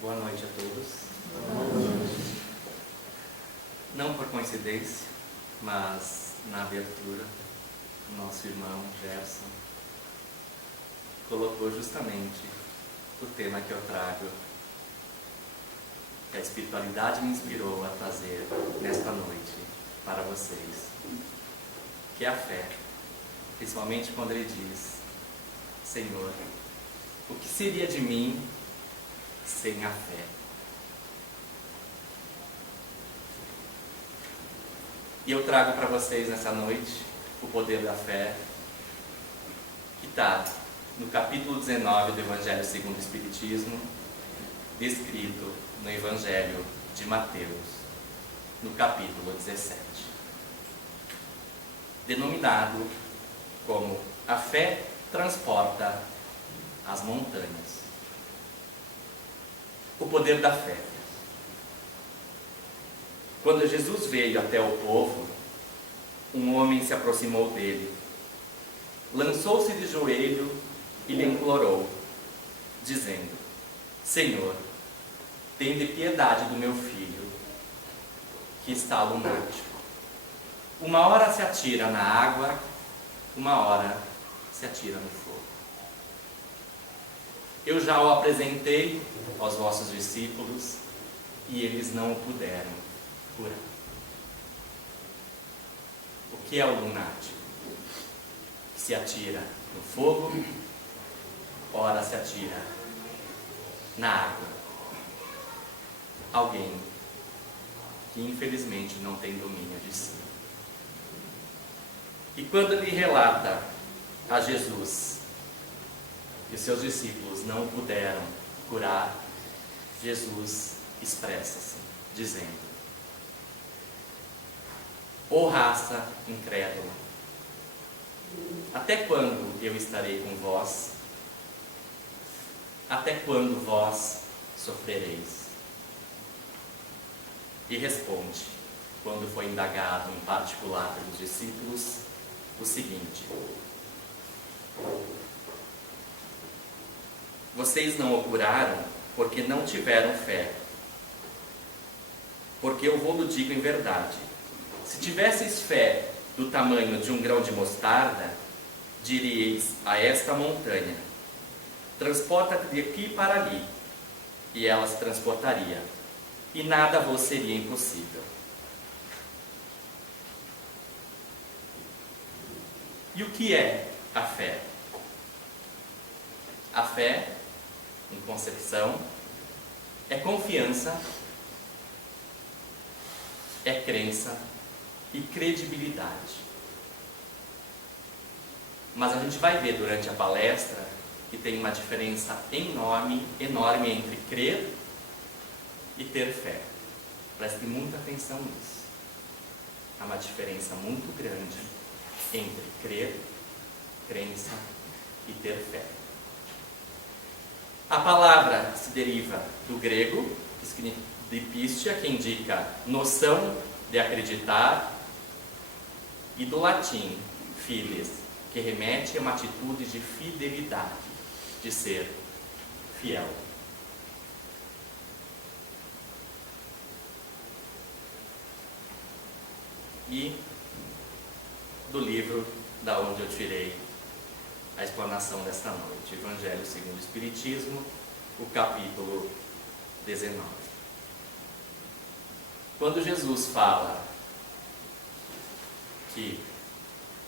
Boa noite a todos. Não por coincidência, mas na abertura, nosso irmão Gerson colocou justamente o tema que eu trago, que a espiritualidade me inspirou a trazer nesta noite para vocês, que é a fé, principalmente quando ele diz: Senhor, o que seria de mim sem a fé? E eu trago para vocês nessa noite o poder da fé, que está no capítulo 19 do Evangelho segundo o Espiritismo, descrito no Evangelho de Mateus, no capítulo 17, denominado como a fé transporta as montanhas. O poder da fé. Quando Jesus veio até o povo, um homem se aproximou dele, lançou-se de joelho e lhe implorou, dizendo: Senhor, tende piedade do meu filho, que está lunático. Uma hora se atira na água, uma hora se atira no fogo. Eu já o apresentei aos vossos discípulos e eles não o puderam curar. O que é o lunático? Que se atira no fogo, ora se atira na água. Alguém que infelizmente não tem domínio de si. E quando ele relata a Jesus que seus discípulos não puderam curar, Jesus expressa-se, dizendo: Ó raça incrédula, até quando eu estarei com vós? Até quando vós sofrereis? E responde, quando foi indagado em particular pelos discípulos, o seguinte: vocês não o curaram porque não tiveram fé. Porque eu vou-lo digo em verdade: se tivesseis fé do tamanho de um grão de mostarda, diríeis a esta montanha: transporta-te de aqui para ali, e ela se transportaria, e nada vos seria impossível. E o que é a fé? A fé, em concepção, é confiança, é crença e credibilidade. Mas a gente vai ver durante a palestra que tem uma diferença enorme entre crer e ter fé. Preste muita atenção nisso. Há uma diferença muito grande entre crer, crença e ter fé. A palavra se deriva do grego, dipistia, que indica noção de acreditar, e do latim, fides, que remete a uma atitude de fidelidade, de ser fiel. E do livro da onde eu tirei a explanação desta noite, Evangelho segundo o Espiritismo, o capítulo 19. Quando Jesus fala que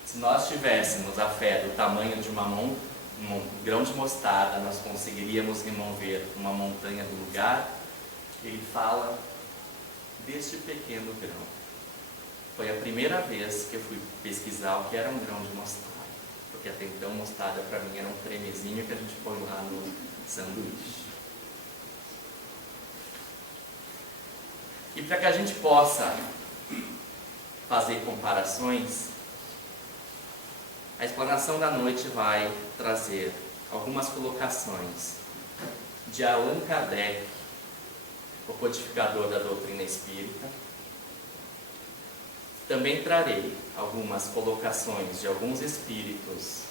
se nós tivéssemos a fé do tamanho de um grão de mostarda, nós conseguiríamos remover uma montanha do lugar, ele fala deste pequeno grão. Foi a primeira vez que eu fui pesquisar o que era um grão de mostarda, porque até então mostarda para mim era um cremezinho que a gente põe lá no sanduíche. E para que a gente possa fazer comparações, a explanação da noite vai trazer algumas colocações de Allan Kardec, o codificador da doutrina espírita. Também trarei algumas colocações de alguns espíritos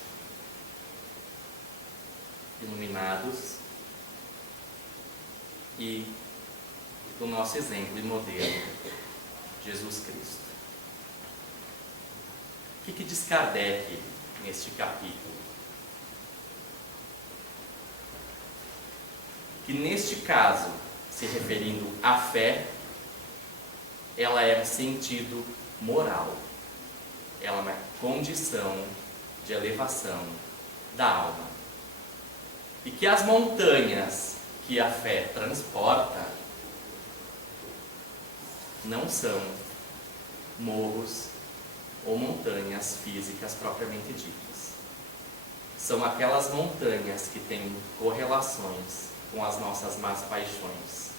iluminados e do nosso exemplo e modelo, Jesus Cristo. O que diz Kardec neste capítulo? Que neste caso, se referindo à fé, ela é um sentido moral. Ela é uma condição de elevação da alma. E que as montanhas que a fé transporta não são morros ou montanhas físicas propriamente ditas. São aquelas montanhas que têm correlações com as nossas más paixões.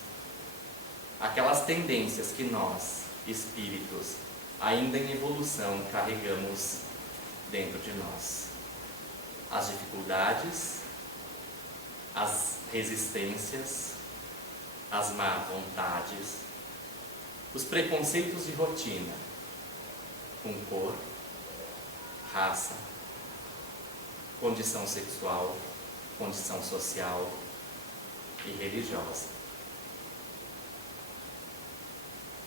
Aquelas tendências que nós, espíritos, ainda em evolução, carregamos dentro de nós. As dificuldades, as resistências, as má vontades, os preconceitos de rotina, com cor, raça, condição sexual, condição social e religiosa.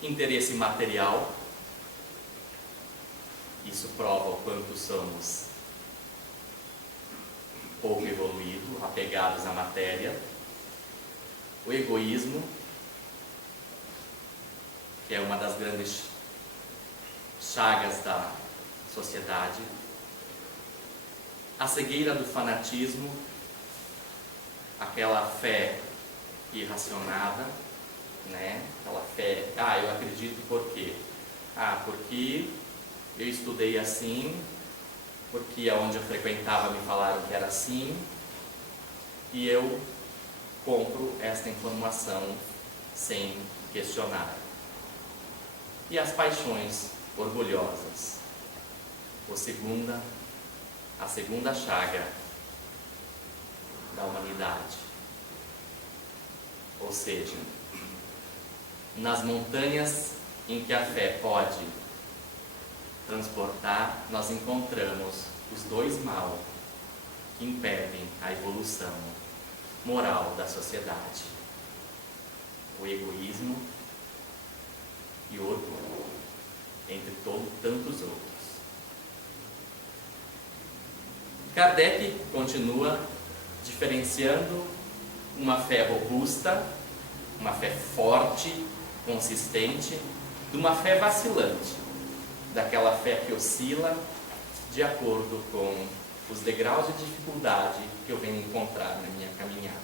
Interesse material, isso prova o quanto somos pouco evoluídos, apegados à matéria. O egoísmo, que é uma das grandes chagas da sociedade. A cegueira do fanatismo, aquela fé irracionada, né? Aquela fé, eu acredito por quê? Porque eu estudei assim, porque aonde eu frequentava me falaram que era assim, e eu compro esta informação sem questionar. E as paixões orgulhosas, a segunda chaga da humanidade. Ou seja, nas montanhas em que a fé pode transportar, nós encontramos os dois mal que impedem a evolução moral da sociedade: o egoísmo e o orgulho, entre tantos outros. Kardec continua diferenciando uma fé robusta, uma fé forte, consistente, de uma fé vacilante, daquela fé que oscila de acordo com os degraus de dificuldade que eu venho encontrar na minha caminhada.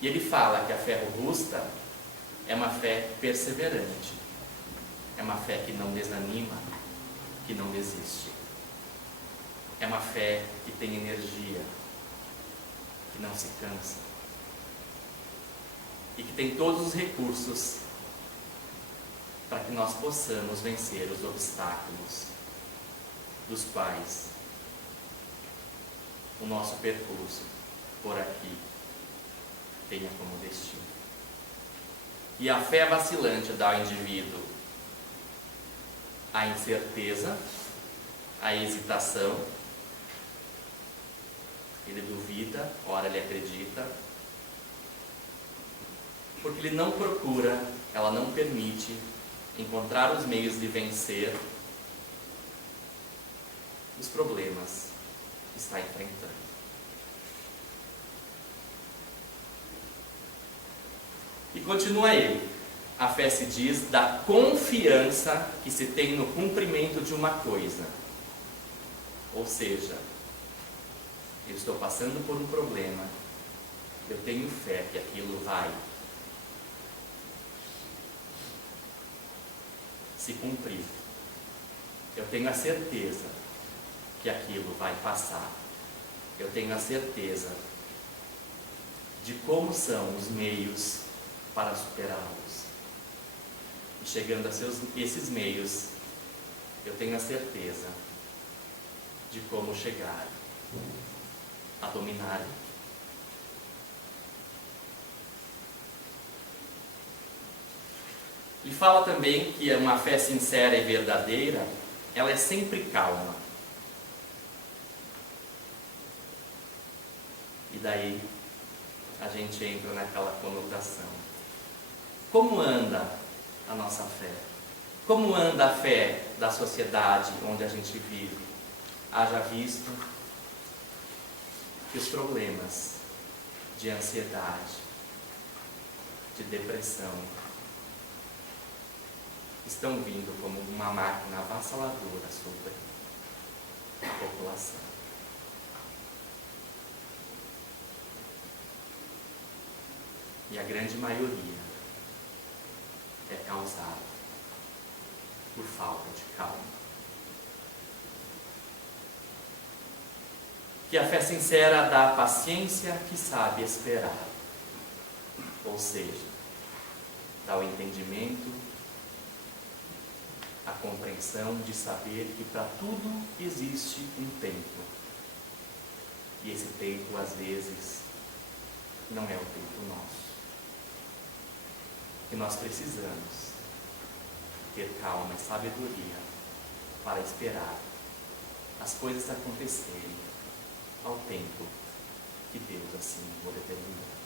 E ele fala que a fé robusta é uma fé perseverante, é uma fé que não desanima, que não desiste. É uma fé que tem energia, que não se cansa e que tem todos os recursos para que nós possamos vencer os obstáculos dos quais o nosso percurso por aqui tenha como destino. E a fé vacilante dá ao indivíduo a incerteza, a hesitação. Ele duvida, ora ele acredita, porque ele não procura, ela não permite encontrar os meios de vencer os problemas que está enfrentando. E continua ele: a fé se diz da confiança que se tem no cumprimento de uma coisa. Ou seja, eu estou passando por um problema, eu tenho fé que aquilo vai se cumprir. Eu tenho a certeza que aquilo vai passar. Eu tenho a certeza de como são os meios para superá-los. E chegando a esses meios, eu tenho a certeza de como chegar a dominar. E fala também que uma fé sincera e verdadeira, ela é sempre calma. E daí a gente entra naquela conotação. Como anda a nossa fé? Como anda a fé da sociedade onde a gente vive? Haja visto que os problemas de ansiedade, de depressão, estão vindo como uma máquina avassaladora sobre a população. E a grande maioria é causada por falta de calma. Que a fé sincera dá a paciência que sabe esperar. Ou seja, dá o entendimento, a compreensão de saber que para tudo existe um tempo. E esse tempo, às vezes, não é o tempo nosso. Que nós precisamos ter calma e sabedoria para esperar as coisas acontecerem ao tempo que Deus assim o determinou.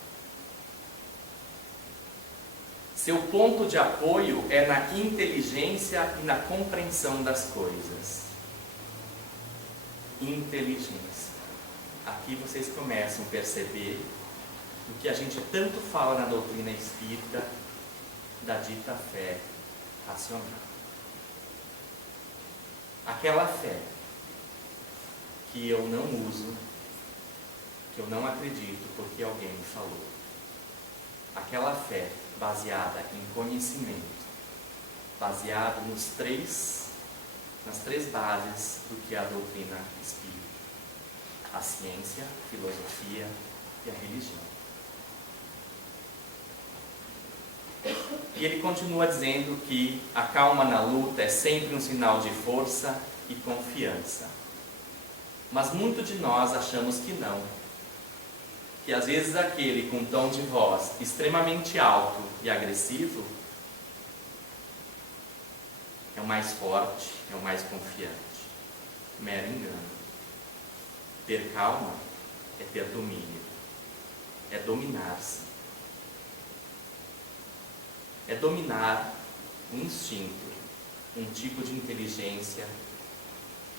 Seu ponto de apoio é na inteligência e na compreensão das coisas. Inteligência. Aqui vocês começam a perceber o que a gente tanto fala na doutrina espírita da dita fé racional. Aquela fé que eu não uso, que eu não acredito porque alguém me falou. Aquela fé baseada em conhecimento, baseada nas três bases do que é a doutrina espírita: a ciência, a filosofia e a religião. E ele continua dizendo que a calma na luta é sempre um sinal de força e confiança. Mas muito de nós achamos que não. Que às vezes aquele com um tom de voz extremamente alto e agressivo é o mais forte, é o mais confiante. Mero engano. Ter calma é ter domínio, é dominar-se. É dominar um instinto, um tipo de inteligência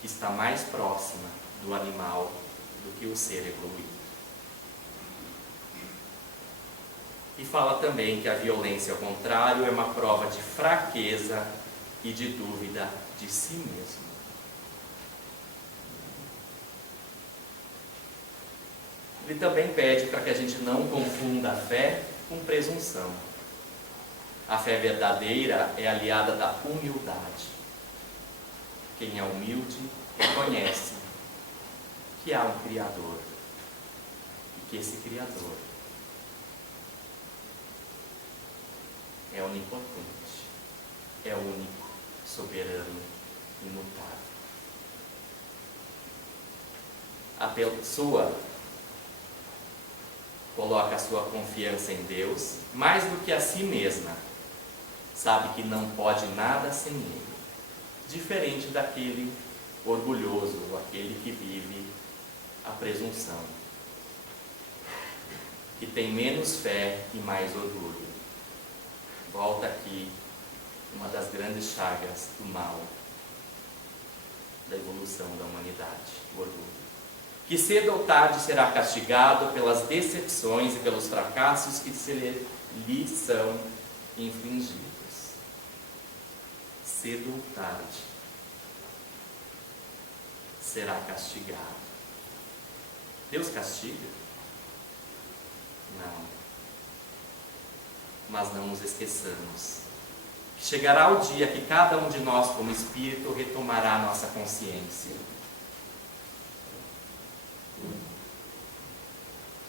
que está mais próxima do animal do que o ser evoluído. E fala também que a violência, ao contrário, é uma prova de fraqueza e de dúvida de si mesmo. Ele também pede para que a gente não confunda a fé com presunção. A fé verdadeira é aliada da humildade. Quem é humilde reconhece que há um Criador e que esse Criador é onipotente, é único, soberano, imutável. A pessoa coloca a sua confiança em Deus mais do que a si mesma. Sabe que não pode nada sem Ele. Diferente daquele orgulhoso, aquele que vive a presunção, que tem menos fé e mais orgulho. Volta aqui uma das grandes chagas do mal da evolução da humanidade, o orgulho. Que cedo ou tarde será castigado pelas decepções e pelos fracassos que lhe são infligidos. Cedo ou tarde será castigado. Deus castiga? Não. Mas não nos esqueçamos que chegará o dia que cada um de nós, como espírito, retomará a nossa consciência.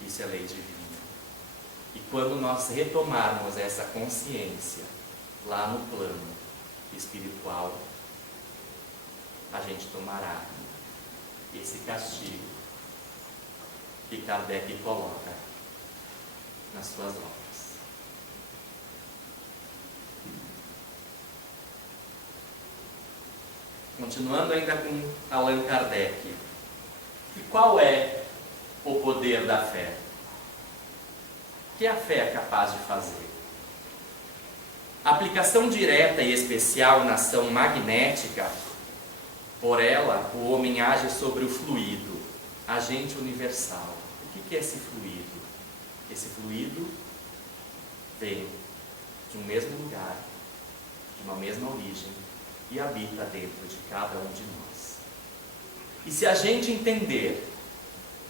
Isso é lei divina. E quando nós retomarmos essa consciência lá no plano espiritual, a gente tomará esse castigo que Kardec coloca nas suas obras. Continuando ainda com Allan Kardec. E qual é o poder da fé? O que a fé é capaz de fazer? A aplicação direta e especial na ação magnética, por ela, o homem age sobre o fluido, agente universal. O que é esse fluido? Esse fluido vem de um mesmo lugar, de uma mesma origem, e habita dentro de cada um de nós. E se a gente entender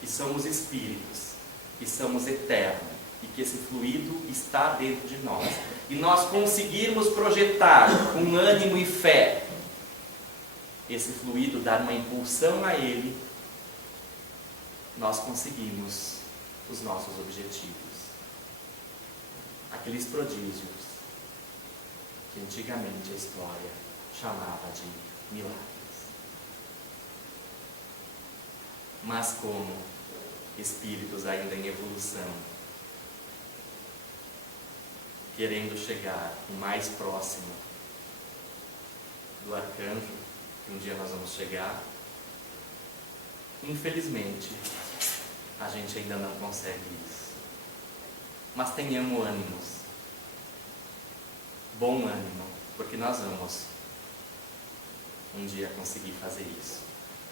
que somos espíritos, que somos eternos, e que esse fluido está dentro de nós, e nós conseguirmos projetar com ânimo e fé esse fluido, dar uma impulsão a ele, nós conseguimos os nossos objetivos. Aqueles prodígios que antigamente a história chamava de milagres. Mas como espíritos ainda em evolução, querendo chegar o mais próximo do arcanjo, que um dia nós vamos chegar, infelizmente, a gente ainda não consegue isso. Mas tenhamos ânimos, bom ânimo, porque nós vamos um dia conseguir fazer isso.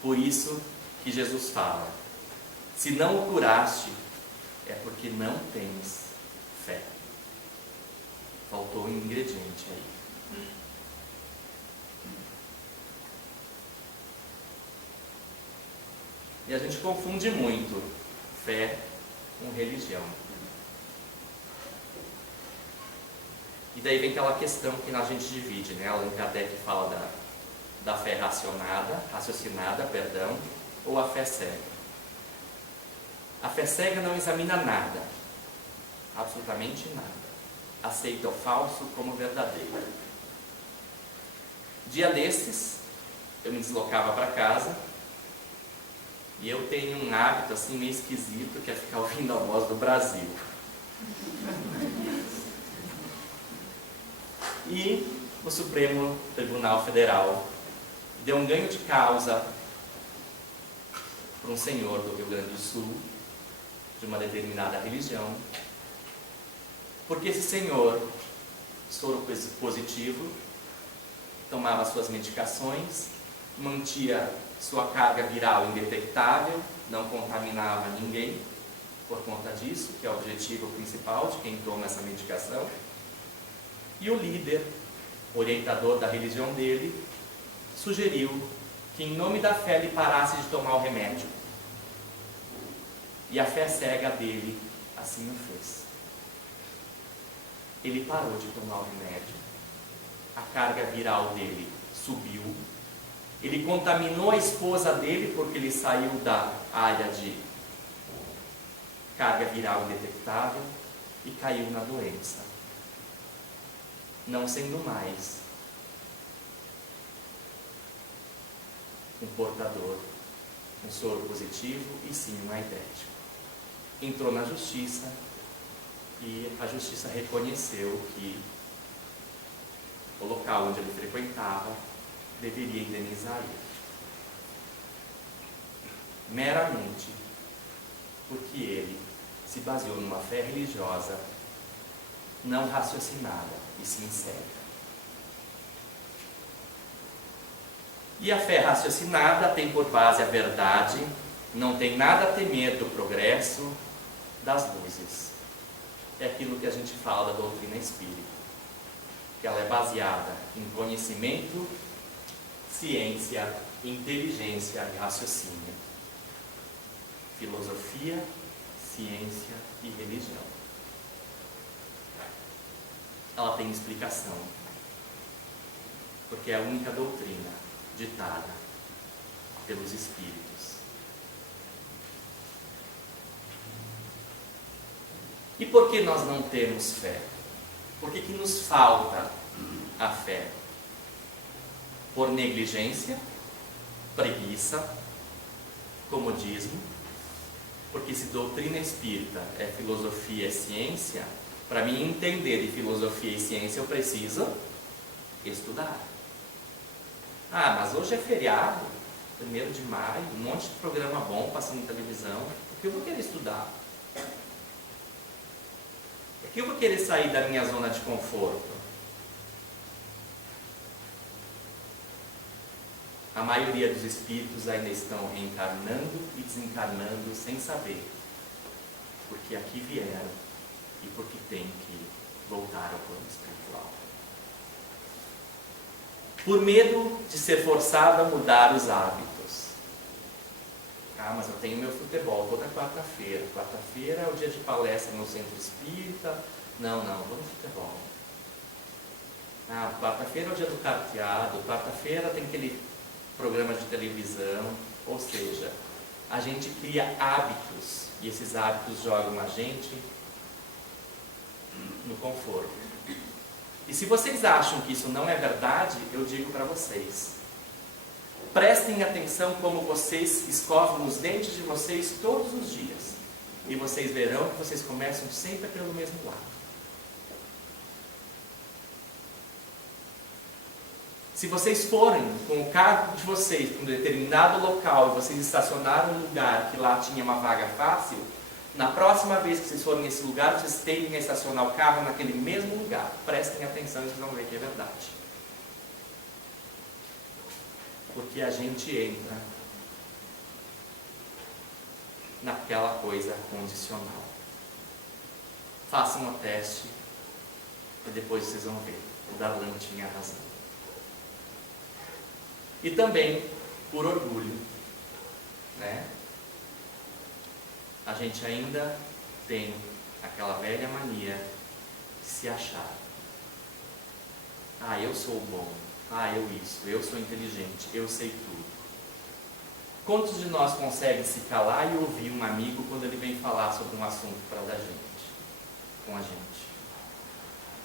Por isso que Jesus fala, se não o curaste, é porque não tens fé. Faltou um ingrediente aí. E a gente confunde muito fé com religião. E daí vem aquela questão que a gente divide, né? Allan Kardec fala da fé raciocinada, ou a fé cega. A fé cega não examina nada, absolutamente nada. Aceita o falso como verdadeiro. Dia desses, eu me deslocava para casa e eu tenho um hábito assim meio esquisito, que é ficar ouvindo a voz do Brasil. E o Supremo Tribunal Federal deu um ganho de causa para um senhor do Rio Grande do Sul, de uma determinada religião, porque esse senhor, soro positivo, tomava suas medicações, mantia sua carga viral indetectável, não contaminava ninguém por conta disso, que é o objetivo principal de quem toma essa medicação. E o líder, orientador da religião dele, sugeriu que em nome da fé ele parasse de tomar o remédio. E a fé cega dele assim o fez. Ele parou de tomar o remédio, a carga viral dele subiu, ele contaminou a esposa dele porque ele saiu da área de carga viral indetectável e caiu na doença, não sendo mais um portador, um soro positivo, e sim um aidético. Entrou na justiça e a justiça reconheceu que o local onde ele frequentava deveria indenizar ele. Meramente porque ele se baseou numa fé religiosa não raciocinada e sim cega. E a fé raciocinada tem por base a verdade, não tem nada a temer do progresso das luzes. É aquilo que a gente fala da doutrina espírita, que ela é baseada em conhecimento, ciência, inteligência e raciocínio. Filosofia, ciência e religião. Ela tem explicação, porque é a única doutrina ditada pelos espíritos. E por que nós não temos fé? Por que nos falta a fé? Por negligência, preguiça, comodismo? Porque se doutrina espírita é filosofia e ciência, para mim entender de filosofia e ciência eu preciso estudar. Ah, mas hoje é feriado, 1º de maio, um monte de programa bom passando na televisão, o que eu vou querer estudar? O que eu vou querer sair da minha zona de conforto? a maioria dos espíritos ainda estão reencarnando e desencarnando sem saber, porque aqui vieram e porque têm que voltar ao plano espiritual. Por medo de ser forçado a mudar os hábitos. Ah, mas eu tenho meu futebol toda quarta-feira. Quarta-feira é o dia de palestra no centro espírita. Não, vou no futebol. Ah, quarta-feira é o dia do carteado. Quarta-feira tem aquele programa de televisão. Ou seja, a gente cria hábitos e esses hábitos jogam a gente no conforto. E se vocês acham que isso não é verdade, eu digo para vocês: prestem atenção como vocês escovam os dentes de vocês todos os dias. E vocês verão que vocês começam sempre pelo mesmo lado. Se vocês forem com o carro de vocês para um determinado local e vocês estacionaram num lugar que lá tinha uma vaga fácil, na próxima vez que vocês forem nesse lugar, vocês tendem a estacionar o carro naquele mesmo lugar. Prestem atenção e vocês vão ver que é verdade. Porque a gente entra naquela coisa condicional. Façam o teste e depois vocês vão ver. O Darlan tinha razão. E também por orgulho, né? A gente ainda tem aquela velha mania de se achar. Ah, eu sou bom. Ah, eu sou inteligente, eu sei tudo. Quantos de nós conseguem se calar e ouvir um amigo quando ele vem falar sobre um assunto com a gente?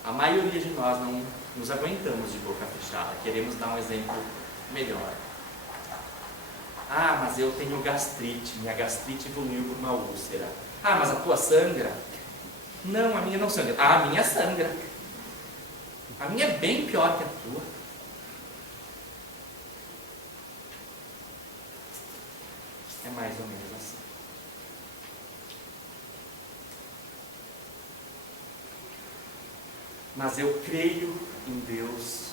A maioria de nós não nos aguentamos de boca fechada, queremos dar um exemplo melhor. Ah, mas eu tenho gastrite, minha gastrite evoluiu por uma úlcera. Ah, mas a tua sangra? Não, a minha não sangra. Ah, a minha sangra. A minha é bem pior que a tua. É mais ou menos assim. Mas eu creio em Deus,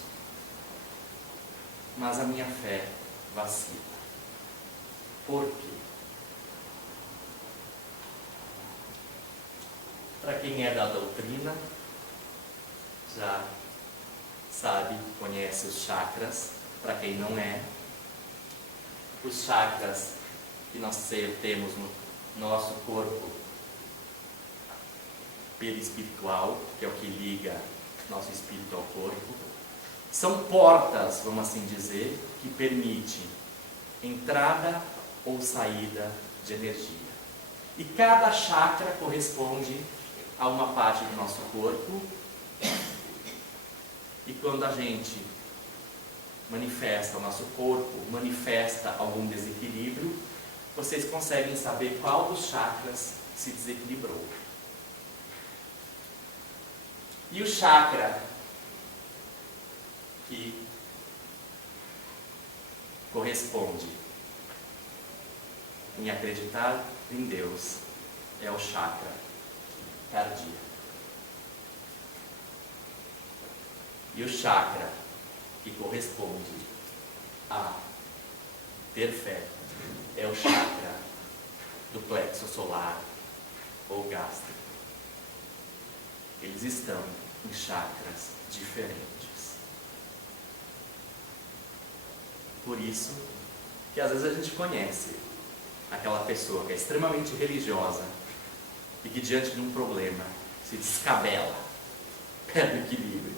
mas a minha fé vacila. Por quê? Para quem é da doutrina, já sabe, conhece os chakras. Para quem não é, os chakras que nós temos no nosso corpo perispiritual, que é o que liga nosso espírito ao corpo, são portas, vamos assim dizer, que permitem entrada ou saída de energia. E cada chakra corresponde a uma parte do nosso corpo. E quando a gente manifesta, o nosso corpo manifesta algum desequilíbrio, vocês conseguem saber qual dos chakras se desequilibrou. E o chakra que corresponde em acreditar em Deus é o chakra cardíaco. E o chakra que corresponde a ter fé é o chakra do plexo solar ou gástrico. Eles estão em chakras diferentes. Por isso que às vezes a gente conhece aquela pessoa que é extremamente religiosa e que diante de um problema se descabela, perde o equilíbrio.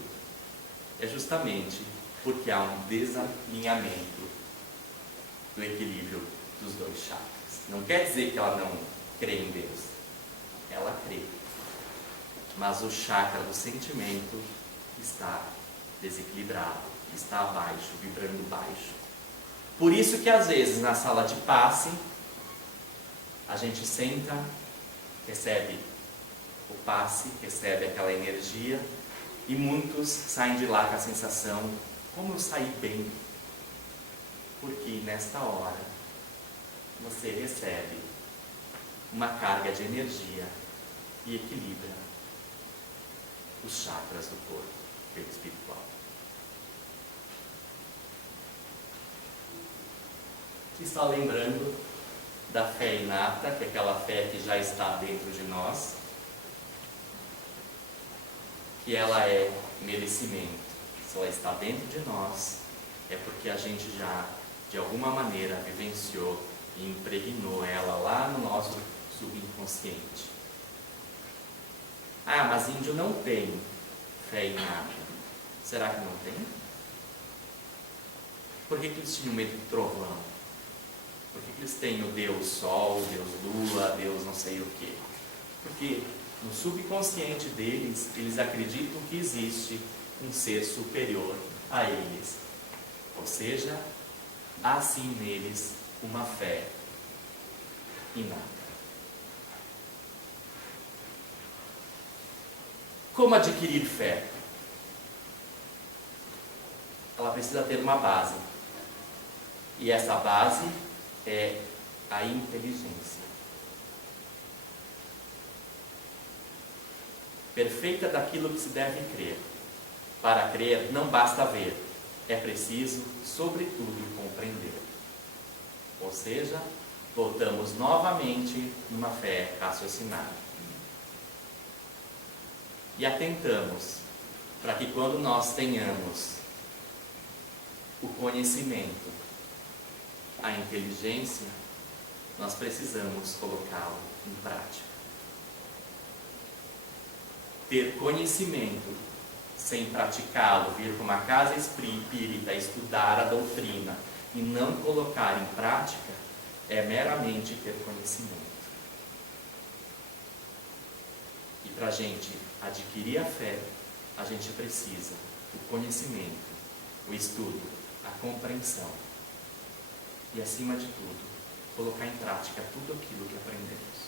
É justamente porque há um desalinhamento do equilíbrio dos dois chakras. Não quer dizer que ela não crê em Deus. Ela crê. Mas o chakra do sentimento está desequilibrado, está abaixo, vibrando baixo. Por isso que às vezes na sala de passe, a gente senta, recebe o passe, recebe aquela energia, e muitos saem de lá com a sensação, como eu saí bem? Porque nesta hora, você recebe uma carga de energia e equilibra os chakras do corpo espiritual. está lembrando da fé inata, que é aquela fé que já está dentro de nós, que ela é merecimento. Se ela está dentro de nós, é porque a gente já, de alguma maneira, vivenciou e impregnou ela lá no nosso subconsciente. Ah, mas índio não tem fé inata. Será que não tem? Por que eles tinham medo do trovão? Por que eles têm o Deus Sol, Deus Lua, Deus não sei o quê? Porque no subconsciente deles, eles acreditam que existe um ser superior a eles. Ou seja, há sim neles uma fé inata. Como adquirir fé? Ela precisa ter uma base. E essa base é a inteligência. Perfeita daquilo que se deve crer. Para crer não basta ver, é preciso, sobretudo, compreender. Ou seja, voltamos novamente numa fé raciocinada. E atentamos para que quando nós tenhamos o conhecimento, a inteligência, nós precisamos colocá-lo em prática. Ter conhecimento sem praticá-lo, vir para uma casa espírita, estudar a doutrina e não colocar em prática, é meramente ter conhecimento. E para a gente adquirir a fé, a gente precisa do conhecimento, o estudo, a compreensão e, acima de tudo, colocar em prática tudo aquilo que aprendemos.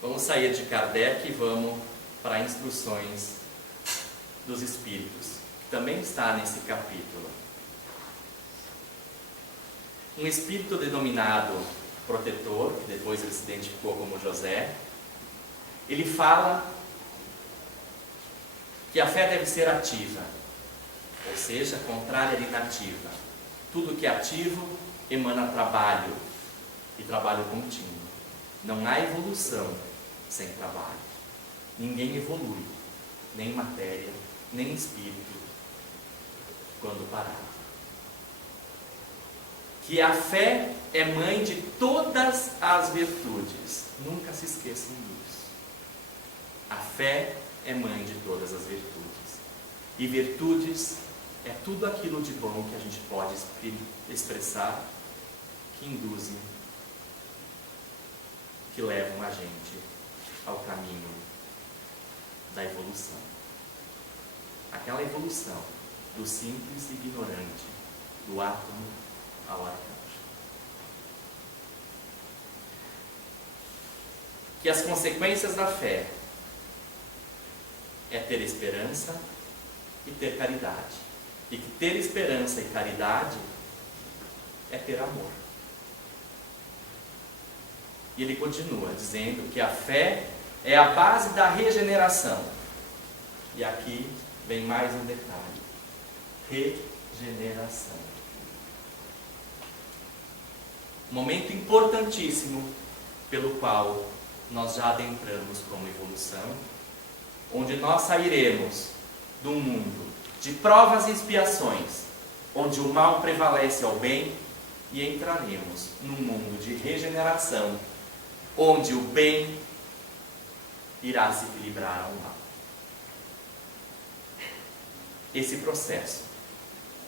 Vamos sair de Kardec e vamos para instruções dos Espíritos, que também está nesse capítulo. Um espírito denominado protetor, que depois ele se identificou como José, ele fala que a fé deve ser ativa, ou seja, contrária à inativa. Tudo que é ativo emana trabalho, e trabalho contínuo. Não há evolução sem trabalho. Ninguém evolui, nem matéria, nem espírito, quando parar. Que a fé é mãe de todas as virtudes. Nunca se esqueçam disso. A fé é mãe de todas as virtudes. E virtudes é tudo aquilo de bom que a gente pode expressar, que induzem, que levam a gente ao caminho da evolução. Aquela evolução do simples e ignorante, do átomo ao arcanjo. Que as consequências da fé é ter esperança e ter caridade. E que ter esperança e caridade é ter amor. E ele continua dizendo que a fé é a base da regeneração. E aqui vem mais um detalhe. Regeneração. Momento importantíssimo pelo qual nós já adentramos como evolução, onde nós sairemos de um mundo de provas e expiações, onde o mal prevalece ao bem, e entraremos num mundo de regeneração, onde o bem irá se equilibrar ao mal. Esse processo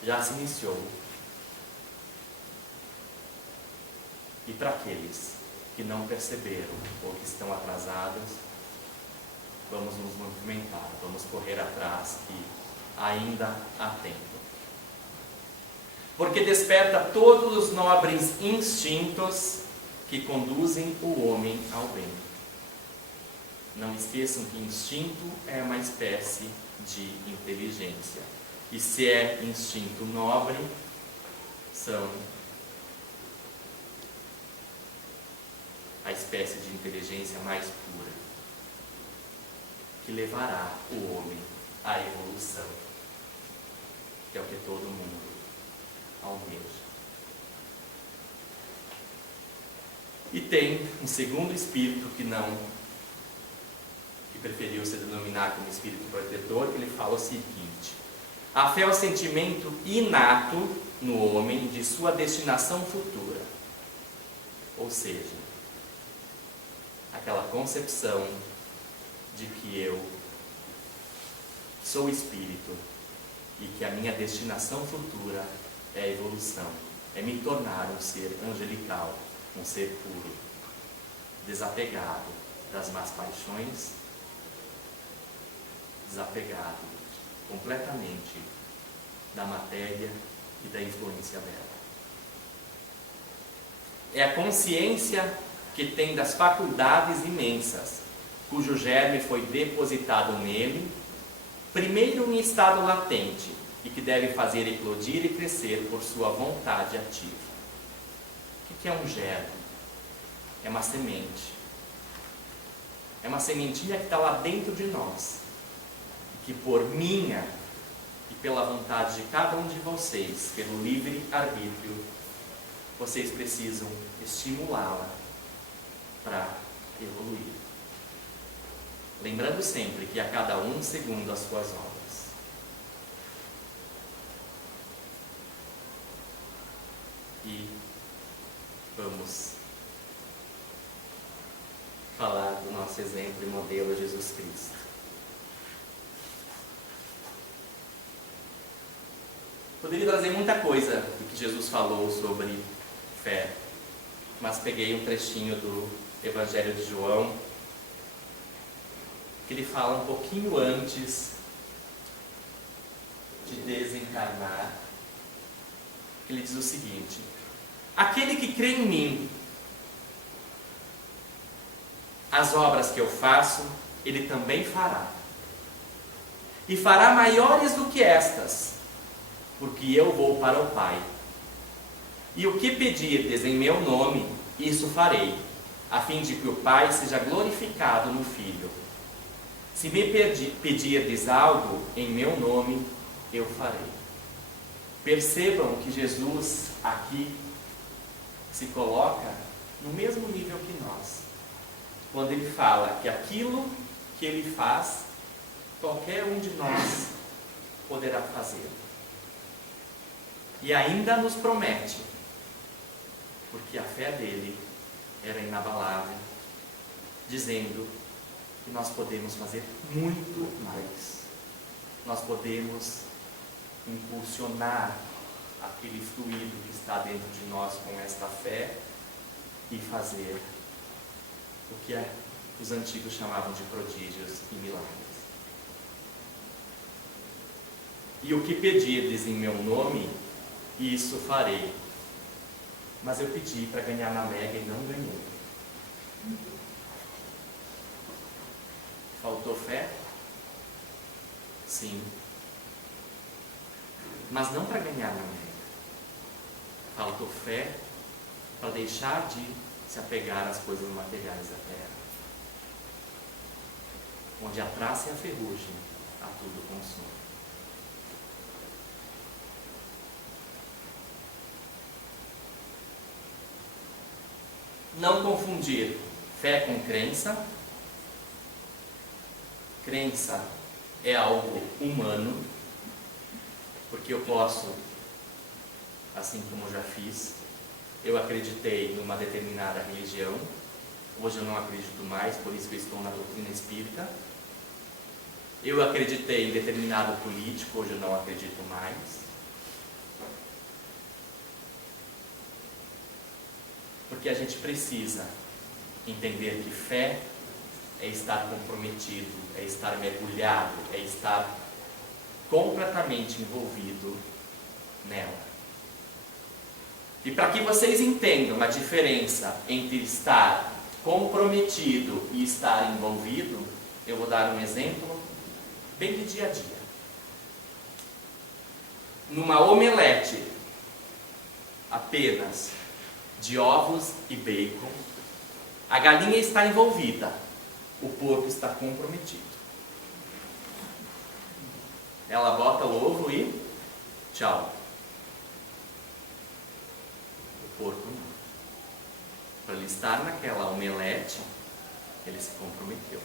já se iniciou. E para aqueles que não perceberam ou que estão atrasados, vamos nos movimentar, vamos correr atrás, que ainda há tempo. Porque desperta todos os nobres instintos que conduzem o homem ao bem. Não esqueçam que instinto é uma espécie de inteligência. E se é instinto nobre, são a espécie de inteligência mais pura, que levará o homem à evolução. que é o que todo mundo almeja. E tem um segundo espírito que preferiu se denominar como espírito protetor, que ele fala o seguinte: a fé é o sentimento inato no homem de sua destinação futura. Ou seja, aquela concepção de que eu sou espírito e que a minha destinação futura é a evolução, é me tornar um ser angelical, um ser puro, desapegado das más paixões, desapegado completamente da matéria e da influência dela. É a consciência que tem das faculdades imensas, cujo germe foi depositado nele, primeiro em estado latente, e que deve fazer eclodir e crescer por sua vontade ativa. O que é um germe? É uma semente. É uma sementinha que está lá dentro de nós, e que por minha e pela vontade de cada um de vocês, pelo livre arbítrio, vocês precisam estimulá-la para evoluir. Lembrando sempre que a cada um segundo as suas obras. E vamos falar do nosso exemplo e modelo Jesus Cristo. Poderia trazer muita coisa do que Jesus falou sobre fé, mas peguei um trechinho do Evangelho de João, que ele fala um pouquinho antes de desencarnar. Ele diz o seguinte: aquele que crê em mim, as obras que eu faço, ele também fará. E fará maiores do que estas, porque eu vou para o Pai. E o que pedirdes em meu nome, isso farei, a fim de que o Pai seja glorificado no Filho. Se me pedirdes algo em meu nome, eu farei. Percebam que Jesus aqui se coloca no mesmo nível que nós, quando ele fala que aquilo que ele faz, qualquer um de nós poderá fazer. E ainda nos promete, porque a fé dele era inabalável, dizendo que nós podemos fazer muito mais. Nós podemos impulsionar aquele fluido que está dentro de nós com esta fé e fazer o que os antigos chamavam de prodígios e milagres. E o que pedirdes em meu nome, isso farei. Mas eu pedi para ganhar na Mega e não ganhei. Faltou fé? Sim. Mas não para ganhar na Mega. Faltou fé para deixar de se apegar às coisas materiais da terra. Onde a traça e a ferrugem, a tudo consome. Não confundir fé com crença. Crença é algo humano, porque eu posso, assim como já fiz, eu acreditei numa determinada religião, hoje eu não acredito mais, por isso que eu estou na doutrina espírita. Eu acreditei em determinado político, hoje eu não acredito mais. Porque a gente precisa entender que fé é estar comprometido, é estar mergulhado, é estar completamente envolvido nela. E para que vocês entendam a diferença entre estar comprometido e estar envolvido, eu vou dar um exemplo bem de dia a dia. Numa omelete apenas de ovos e bacon, a galinha está envolvida, o porco está comprometido. Ela bota o ovo e tchau. O porco não. Para ele estar naquela omelete, ele se comprometeu.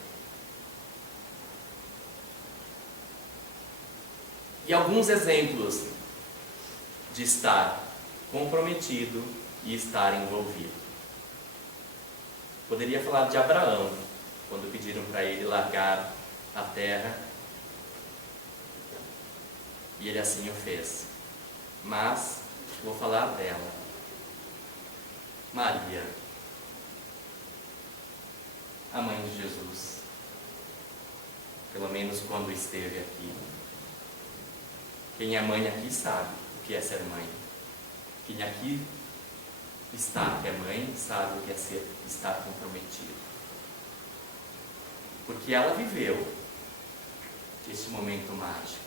E alguns exemplos de estar comprometido e estar envolvido. Poderia falar de Abraão, quando pediram para ele largar a terra, e ele assim o fez. Mas vou falar dela, Maria, a mãe de Jesus, pelo menos quando esteve aqui. Quem é mãe aqui sabe o que é ser mãe. Quem aqui está, que é mãe, sabe o que é estar comprometido. Porque ela viveu este momento mágico.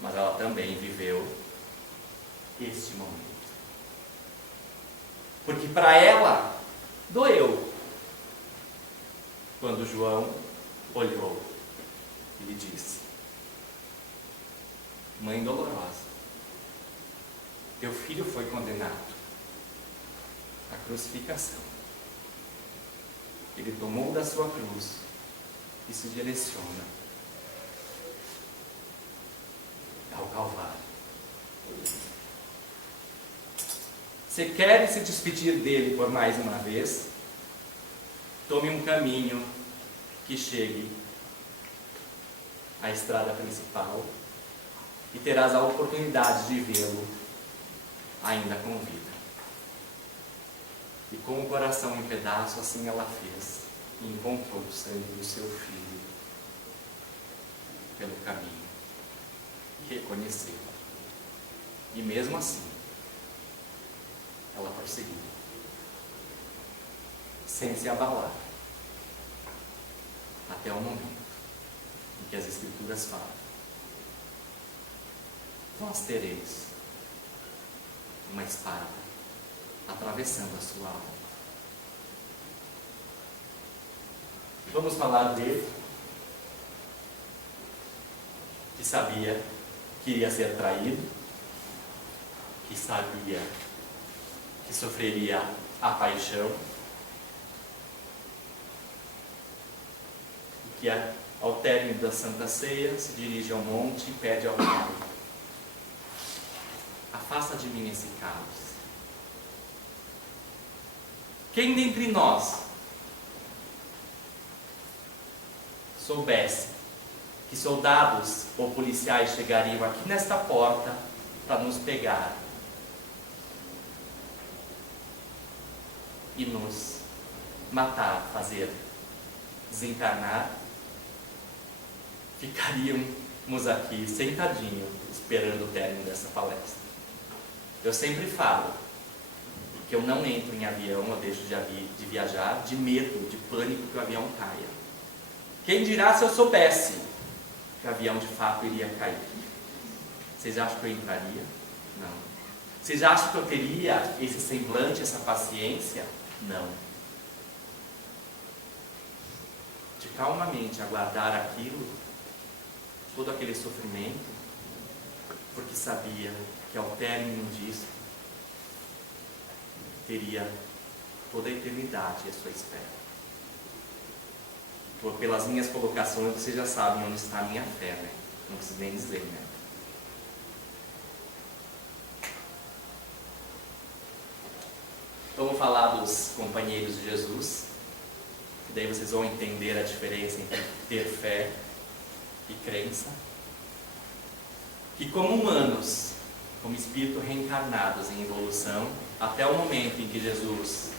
Mas ela também viveu este momento. Porque para ela, doeu. Quando João olhou e lhe disse: Mãe dolorosa, teu filho foi condenado à crucificação. Ele tomou da sua cruz e se direciona ao Calvário. Se quer se despedir dele por mais uma vez, tome um caminho que chegue à estrada principal e terás a oportunidade de vê-lo ainda com vida. E com o coração em pedaço, assim ela fez, e encontrou o sangue do seu filho pelo caminho, e reconheceu. E mesmo assim, ela prosseguiu, sem se abalar, até o momento em que as Escrituras falam: vós tereis uma espada atravessando a sua alma. Vamos falar dele, que sabia que iria ser traído, que sabia que sofreria a paixão, e que ao término da Santa Ceia se dirige ao monte e pede ao Pai: afasta de mim esse cálice. Quem dentre nós soubesse que soldados ou policiais chegariam aqui nesta porta para nos pegar e nos matar, fazer desencarnar, ficaríamos aqui sentadinhos esperando o término dessa palestra. Eu sempre falo que eu não entro em avião ou deixo de viajar de medo, de pânico que o avião caia. Quem dirá se eu soubesse que o avião de fato iria cair? Vocês acham que eu entraria? Não. Vocês acham que eu teria esse semblante, essa paciência? Não. De calmamente aguardar aquilo, todo aquele sofrimento, porque sabia que ao término disso teria toda a eternidade à sua espera. Pelas minhas colocações vocês já sabem onde está a minha fé, né? Não preciso nem dizer, né? Vamos falar dos companheiros de Jesus, que daí vocês vão entender a diferença entre ter fé e crença. Que como humanos, como espíritos reencarnados em evolução, até o momento em que Jesus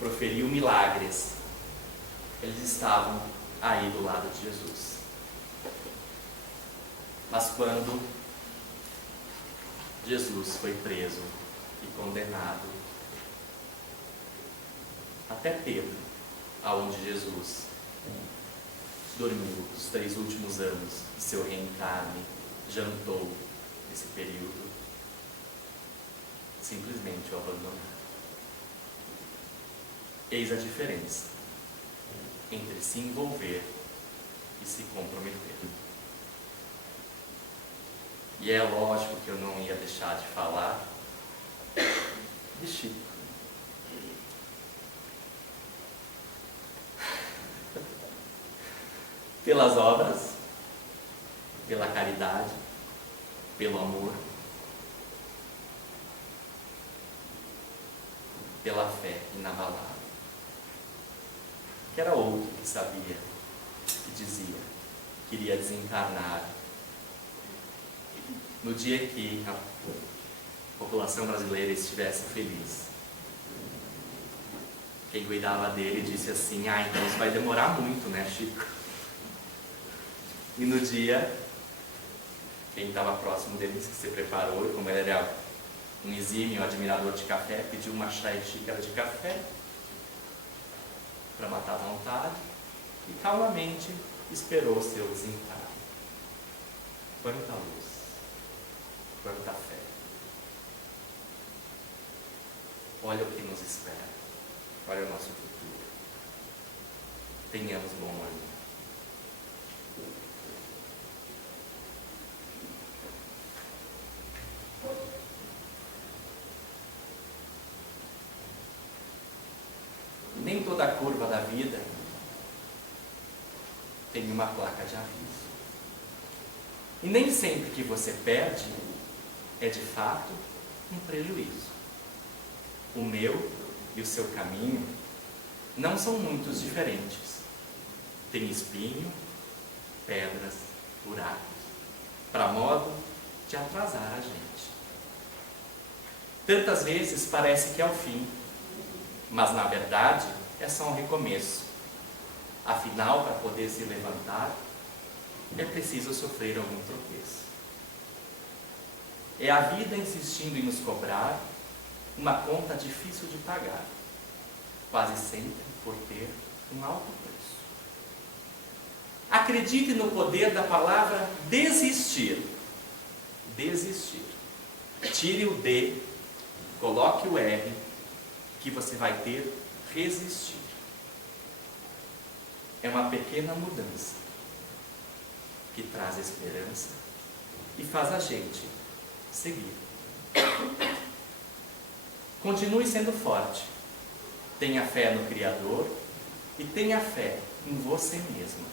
proferiu milagres, eles estavam aí do lado de Jesus. Mas quando Jesus foi preso e condenado, até Pedro, aonde Jesus dormiu os 3 últimos anos de seu reencarne, jantou nesse período, simplesmente o abandonaram. Eis a diferença entre se envolver e se comprometer. E é lógico que eu não ia deixar de falar de Chico. Pelas obras, pela caridade, pelo amor, pela fé inabalável. Que era outro que sabia, que dizia, queria desencarnar no dia que a população brasileira estivesse feliz. Quem cuidava dele disse assim: então isso vai demorar muito, né, Chico? E no dia, quem estava próximo dele disse que se preparou, e como ele era um exímio admirador de café, pediu uma xícara de café para matar a vontade e calmamente esperou o seu desencarne. Quanta luz, quanta fé. Olha o que nos espera, olha o nosso futuro. Tenhamos bom ânimo. Nem toda a curva da vida tem uma placa de aviso. E nem sempre que você perde é de fato um prejuízo. O meu e o seu caminho não são muito diferentes. Tem espinho, pedras, buracos, para modo de atrasar a gente. Tantas vezes parece que é o fim, mas na verdade é só um recomeço. Afinal, para poder se levantar, é preciso sofrer algum tropeço. É a vida insistindo em nos cobrar uma conta difícil de pagar, quase sempre por ter um alto preço. Acredite no poder da palavra desistir. Desistir. Tire o D, coloque o R, que você vai ter resistir. É uma pequena mudança que traz esperança e faz a gente seguir. Continue sendo forte. Tenha fé no Criador e tenha fé em você mesma.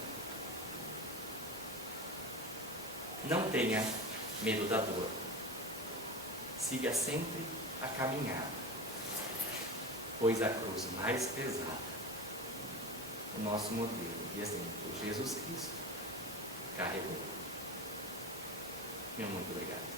Não tenha medo da dor. Siga sempre a caminhada, pois a cruz mais pesada, o nosso modelo e exemplo, Jesus Cristo, carregou. Muito obrigado.